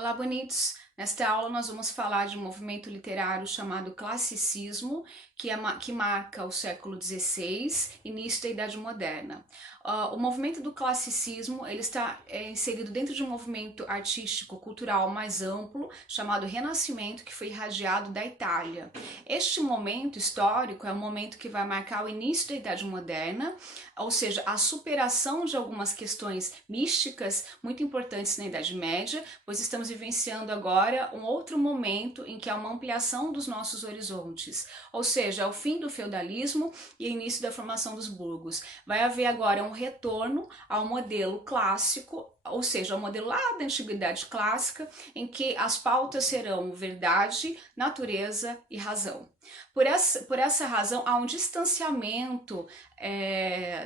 Olá, bonitos! Nesta aula nós vamos falar de um movimento literário chamado classicismo, que marca o século XVI, início da Idade Moderna. O movimento do classicismo ele está inserido dentro de um movimento artístico, cultural mais amplo, chamado Renascimento, que foi irradiado da Itália. Este momento histórico é um momento que vai marcar o início da Idade Moderna, ou seja, a superação de algumas questões místicas muito importantes na Idade Média, pois estamos vivenciando agora um outro momento em que há uma ampliação dos nossos horizontes, ou seja, o fim do feudalismo e o início da formação dos burgos. Vai haver agora um retorno ao modelo clássico, ou seja, ao modelo lá da antiguidade clássica, em que as pautas serão verdade, natureza e razão. Por essa razão, há um distanciamento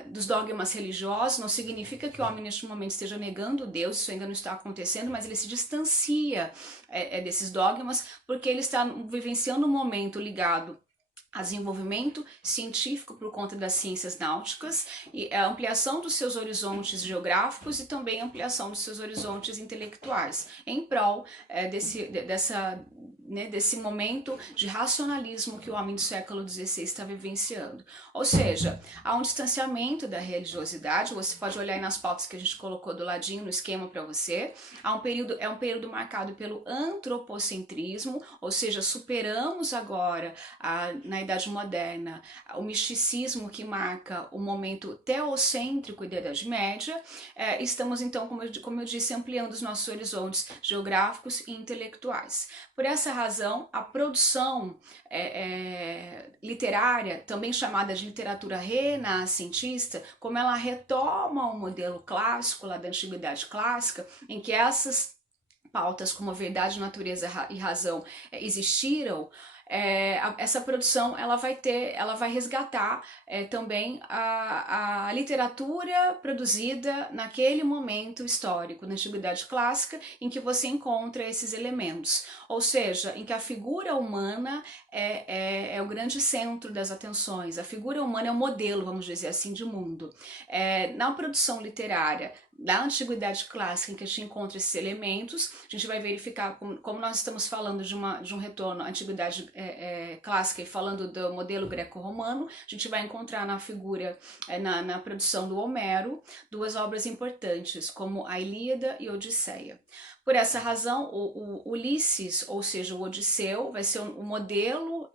dos dogmas religiosos. Não significa que o homem neste momento esteja negando Deus, isso ainda não está acontecendo, mas ele se distancia desses dogmas, porque ele está vivenciando um momento ligado a desenvolvimento científico por conta das ciências náuticas e a ampliação dos seus horizontes geográficos e também a ampliação dos seus horizontes intelectuais, em prol desse momento de racionalismo que o homem do século XVI está vivenciando. Ou seja, há um distanciamento da religiosidade. Você pode olhar aí nas pautas que a gente colocou do ladinho no esquema para você. É um período marcado pelo antropocentrismo, ou seja, superamos agora na Idade Moderna o misticismo que marca o momento teocêntrico da Idade Média. Estamos então, como eu disse, ampliando os nossos horizontes geográficos e intelectuais. Por essa razão, a produção literária, também chamada de literatura renascentista, como ela retoma o modelo clássico lá da antiguidade clássica, em que essas pautas como verdade, natureza e razão existiram, essa produção ela vai resgatar também a literatura produzida naquele momento histórico, na Antiguidade Clássica, em que você encontra esses elementos, ou seja, em que a figura humana é o grande centro das atenções, a figura humana é o modelo, vamos dizer assim, de mundo. Na produção literária da Antiguidade Clássica, em que a gente encontra esses elementos, a gente vai verificar, como nós estamos falando de um retorno à Antiguidade Clássica e falando do modelo greco-romano, a gente vai encontrar na figura, na produção do Homero, duas obras importantes, como a Ilíada e a Odisseia. Por essa razão, o Ulisses, ou seja, o Odisseu, vai ser um modelo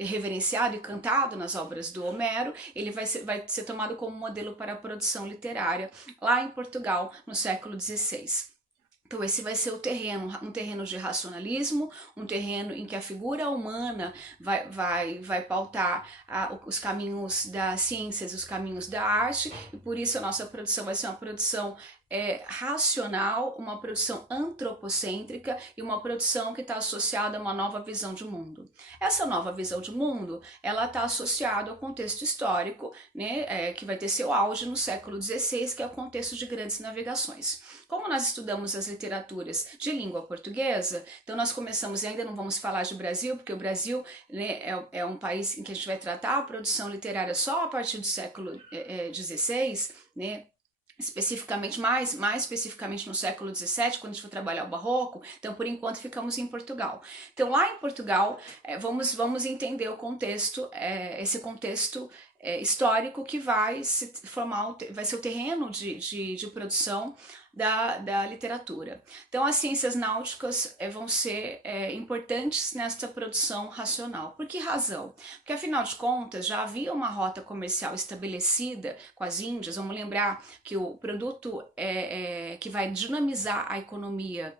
reverenciado e cantado nas obras do Homero. Ele vai ser tomado como modelo para a produção literária lá em Portugal, no século XVI. Então esse vai ser um terreno de racionalismo, um terreno em que a figura humana vai pautar os caminhos das ciências, os caminhos da arte, e por isso a nossa produção vai ser uma produção racional, uma produção antropocêntrica e uma produção que está associada a uma nova visão de mundo. Essa nova visão de mundo, ela está associada ao contexto histórico, né, que vai ter seu auge no século XVI, que é o contexto de grandes navegações. Como nós estudamos as literaturas de língua portuguesa, então nós começamos, e ainda não vamos falar de Brasil, porque o Brasil, né, é um país em que a gente vai tratar a produção literária só a partir do século XVI, né, especificamente, mais especificamente no século XVII, quando a gente for trabalhar o barroco. Então, por enquanto, ficamos em Portugal. Então, lá em Portugal, vamos entender o contexto, esse contexto histórico que vai ser o terreno de produção da literatura. Então, as ciências náuticas vão ser importantes nesta produção racional. Por que razão? Porque, afinal de contas, já havia uma rota comercial estabelecida com as Índias. Vamos lembrar que o produto que vai dinamizar a economia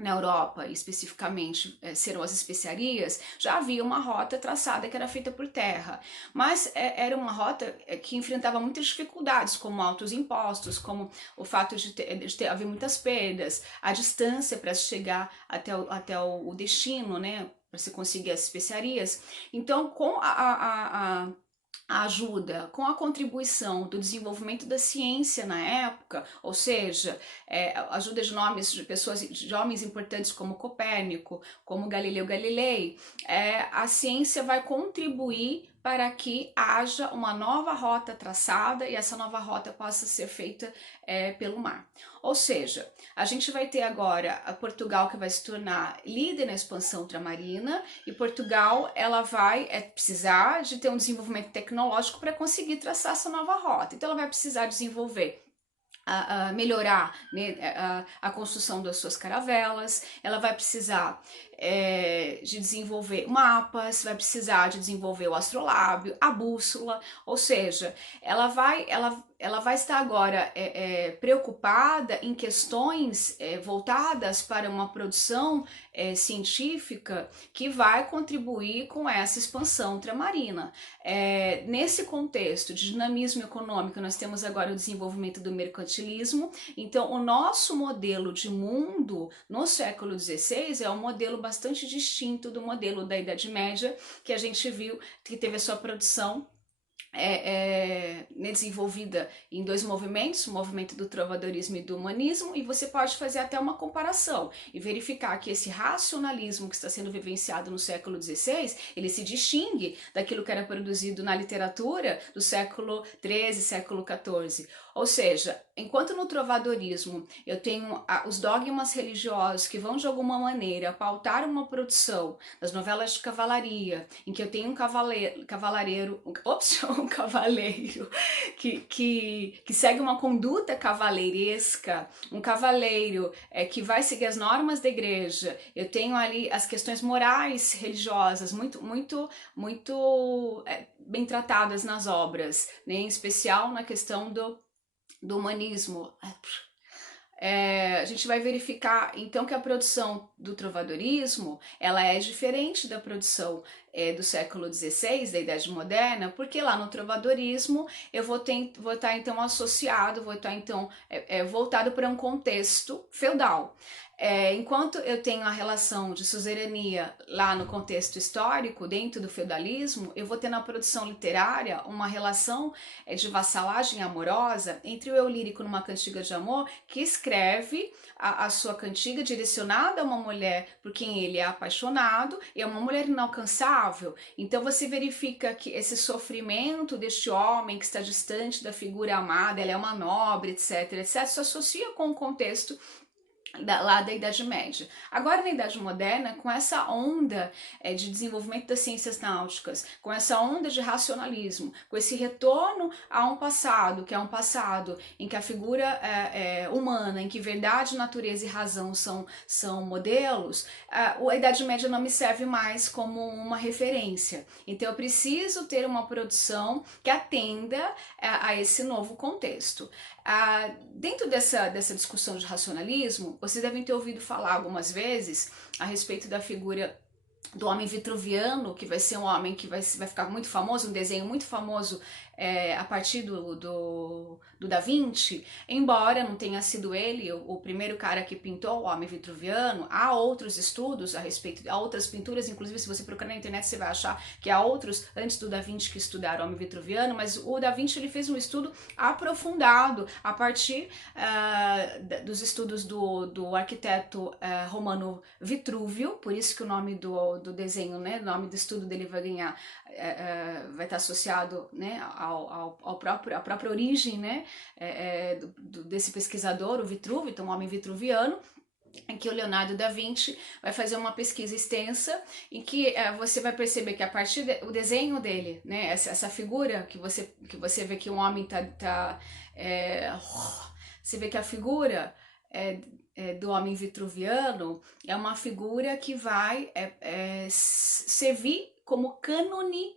na Europa, especificamente, serão as especiarias. Já havia uma rota traçada que era feita por terra, mas era uma rota que enfrentava muitas dificuldades, como altos impostos, como o fato de haver muitas perdas, a distância para chegar até o destino, né, para se conseguir as especiarias. Então, com a ajuda, com a contribuição do desenvolvimento da ciência na época, ou seja, ajuda de homens importantes como Copérnico, como Galileu Galilei, a ciência vai contribuir para que haja uma nova rota traçada e essa nova rota possa ser feita pelo mar. Ou seja, a gente vai ter agora a Portugal, que vai se tornar líder na expansão ultramarina, e Portugal ela vai precisar de ter um desenvolvimento tecnológico para conseguir traçar essa nova rota. Então ela vai precisar desenvolver melhorar, né, a construção das suas caravelas, ela vai precisar de desenvolver mapas, vai precisar de desenvolver o astrolábio, a bússola, ou seja, ela vai estar agora preocupada em questões voltadas para uma produção científica que vai contribuir com essa expansão ultramarina. Nesse contexto de dinamismo econômico, nós temos agora o desenvolvimento do mercantilismo. Então, o nosso modelo de mundo no século XVI é um modelo bastante distinto do modelo da Idade Média, que a gente viu que teve a sua produção desenvolvida em dois movimentos, o movimento do trovadorismo e do humanismo, e você pode fazer até uma comparação e verificar que esse racionalismo que está sendo vivenciado no século XVI, ele se distingue daquilo que era produzido na literatura do século XIII, século XIV. Ou seja, enquanto no trovadorismo eu tenho os dogmas religiosos que vão de alguma maneira pautar uma produção das novelas de cavalaria, em que eu tenho um cavaleiro que segue uma conduta cavaleiresca, um cavaleiro que vai seguir as normas da igreja. Eu tenho ali as questões morais religiosas muito bem tratadas nas obras, né? Em especial na questão do humanismo. A gente vai verificar então que a produção do trovadorismo ela é diferente da produção do século XVI, da Idade Moderna, porque lá no trovadorismo eu vou estar então associado, vou estar então voltado para um contexto feudal. Enquanto eu tenho a relação de suzerania lá no contexto histórico, dentro do feudalismo, eu vou ter na produção literária uma relação de vassalagem amorosa entre o eu lírico numa cantiga de amor, que escreve a sua cantiga direcionada a uma mulher por quem ele é apaixonado, e é uma mulher inalcançável. Então você verifica que esse sofrimento deste homem que está distante da figura amada, ela é uma nobre, etc, se associa com o contexto lá da Idade Média. Agora, na Idade Moderna, com essa onda de desenvolvimento das ciências náuticas, com essa onda de racionalismo, com esse retorno a um passado, que é um passado em que a figura humana, em que verdade, natureza e razão são modelos, a Idade Média não me serve mais como uma referência. Então, eu preciso ter uma produção que atenda a esse novo contexto. Dentro dessa discussão de racionalismo, vocês devem ter ouvido falar algumas vezes a respeito da figura do homem vitruviano, que vai ser um homem que vai ficar muito famoso, um desenho muito famoso a partir do Da Vinci, embora não tenha sido ele o primeiro cara que pintou o homem vitruviano. Há outros estudos a respeito, há outras pinturas, inclusive se você procurar na internet você vai achar que há outros antes do Da Vinci que estudaram o homem vitruviano, mas o Da Vinci ele fez um estudo aprofundado a partir dos estudos do arquiteto romano Vitrúvio, por isso que o nome do desenho, né, o nome do estudo dele vai ganhar, vai estar associado, né, à própria origem, né, desse pesquisador, o Vitrúvio, então o homem vitruviano, em que o Leonardo da Vinci vai fazer uma pesquisa extensa em que você vai perceber que a partir do desenho dele, né, essa figura que você vê que um homem você vê que a figura do homem vitruviano é uma figura que vai servir como cânone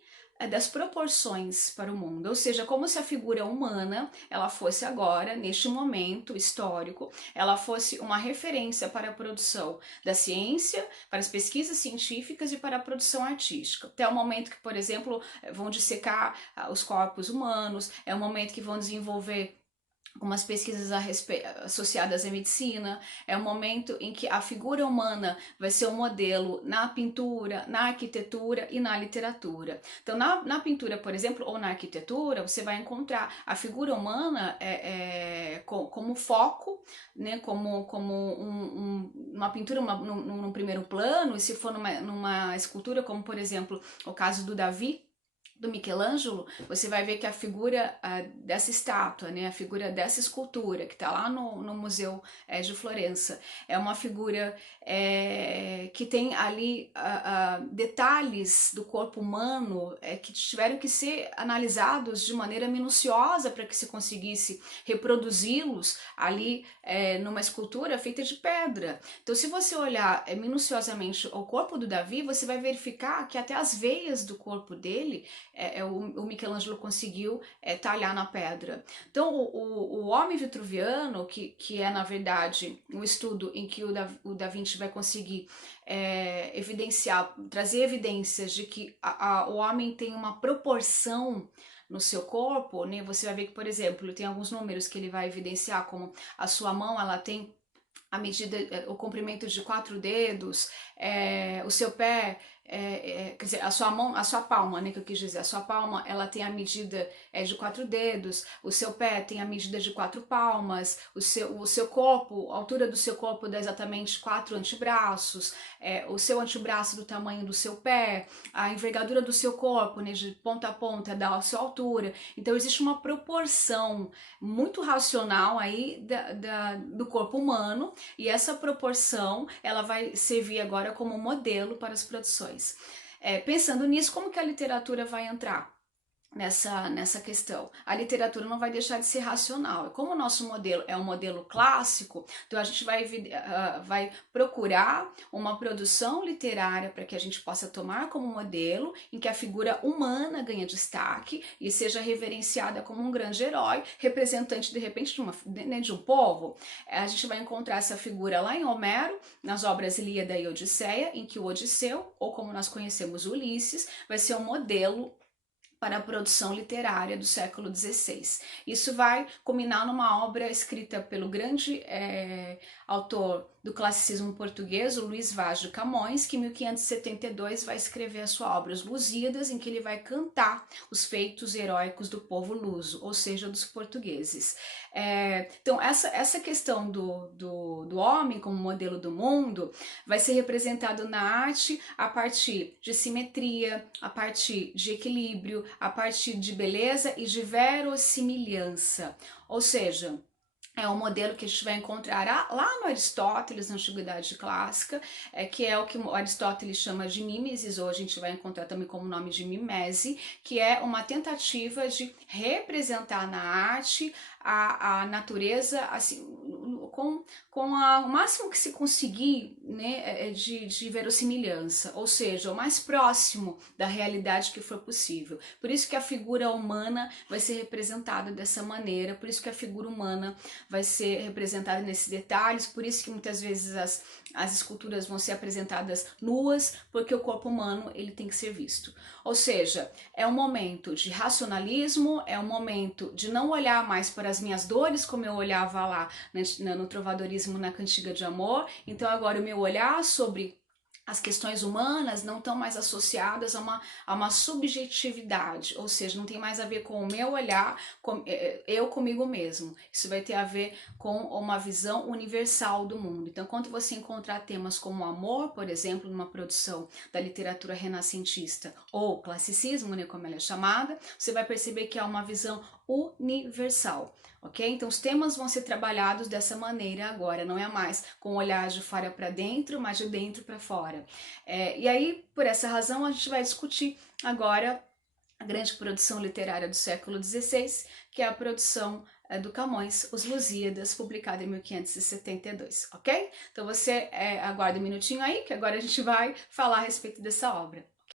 das proporções para o mundo, ou seja, como se a figura humana ela fosse agora, neste momento histórico, ela fosse uma referência para a produção da ciência, para as pesquisas científicas e para a produção artística. Até o momento que, por exemplo, vão dissecar os corpos humanos, é o momento que vão desenvolver algumas pesquisas associadas à medicina, é o momento em que a figura humana vai ser um modelo na pintura, na arquitetura e na literatura. Então, na pintura, por exemplo, ou na arquitetura, você vai encontrar a figura humana como foco, né, como uma pintura num primeiro plano, e se for numa escultura, como por exemplo o caso do Davi, do Michelangelo, você vai ver que a figura dessa estátua, né, a figura dessa escultura que está lá no Museu de Florença, é uma figura que tem ali detalhes do corpo humano que tiveram que ser analisados de maneira minuciosa para que se conseguisse reproduzi-los ali numa escultura feita de pedra. Então, se você olhar minuciosamente o corpo do Davi, você vai verificar que até as veias do corpo dele o Michelangelo conseguiu talhar na pedra. Então, o homem vitruviano, que é na verdade um estudo em que o Da Vinci vai conseguir evidenciar, trazer evidências de que o homem tem uma proporção no seu corpo, né? Você vai ver que, por exemplo, tem alguns números que ele vai evidenciar, como a sua mão, ela tem a medida, o comprimento de 4 dedos, o seu pé, quer dizer, a sua mão, a sua palma, né, que eu quis dizer, a sua palma, ela tem a medida de 4 dedos, o seu pé tem a medida de 4 palmas, o seu corpo, a altura do seu corpo dá exatamente 4 antebraços, o seu antebraço do tamanho do seu pé, a envergadura do seu corpo, né, de ponta a ponta dá a sua altura. Então existe uma proporção muito racional aí do corpo humano, e essa proporção ela vai servir agora como modelo para as produções. Pensando nisso, como que a literatura vai entrar nessa questão? A literatura não vai deixar de ser racional. Como o nosso modelo é um modelo clássico, então a gente vai procurar uma produção literária para que a gente possa tomar como modelo, em que a figura humana ganha destaque e seja reverenciada como um grande herói, representante de repente de um povo. A gente vai encontrar essa figura lá em Homero, nas obras Ilíada e Odisseia, em que o Odisseu, ou como nós conhecemos Ulisses, vai ser um modelo para a produção literária do século XVI. Isso vai culminar numa obra escrita pelo grande autor do classicismo português, o Luís Vaz de Camões, que em 1572 vai escrever a sua obra Os Lusíadas, em que ele vai cantar os feitos heróicos do povo luso, ou seja, dos portugueses. Então, essa questão do homem como modelo do mundo vai ser representado na arte a partir de simetria, a partir de equilíbrio, a partir de beleza e de verossimilhança. Ou seja, é um modelo que a gente vai encontrar lá no Aristóteles, na Antiguidade Clássica, que é o que o Aristóteles chama de mimesis, ou a gente vai encontrar também como nome de mimese, que é uma tentativa de representar na arte a natureza assim, com o máximo que se conseguir, né, de verossimilhança, ou seja, o mais próximo da realidade que for possível. Por isso que a figura humana vai ser representada dessa maneira, por isso que a figura humana vai ser representada nesses detalhes, por isso que muitas vezes as esculturas vão ser apresentadas nuas, porque o corpo humano ele tem que ser visto. Ou seja, é um momento de racionalismo, é um momento de não olhar mais para as minhas dores como eu olhava lá no trovadorismo, na Cantiga de Amor. Então agora o meu olhar sobre as questões humanas não estão mais associadas a uma subjetividade, ou seja, não tem mais a ver com o meu olhar, eu comigo mesmo. Isso vai ter a ver com uma visão universal do mundo. Então, quando você encontrar temas como amor, por exemplo, numa produção da literatura renascentista ou classicismo, né, como ela é chamada, você vai perceber que há uma visão universal. Ok? Então os temas vão ser trabalhados dessa maneira agora, não é mais com o olhar de fora para dentro, mas de dentro para fora. E aí, por essa razão, a gente vai discutir agora a grande produção literária do século XVI, que é a produção do Camões, Os Lusíadas, publicada em 1572, ok? Então você aguarda um minutinho aí, que agora a gente vai falar a respeito dessa obra.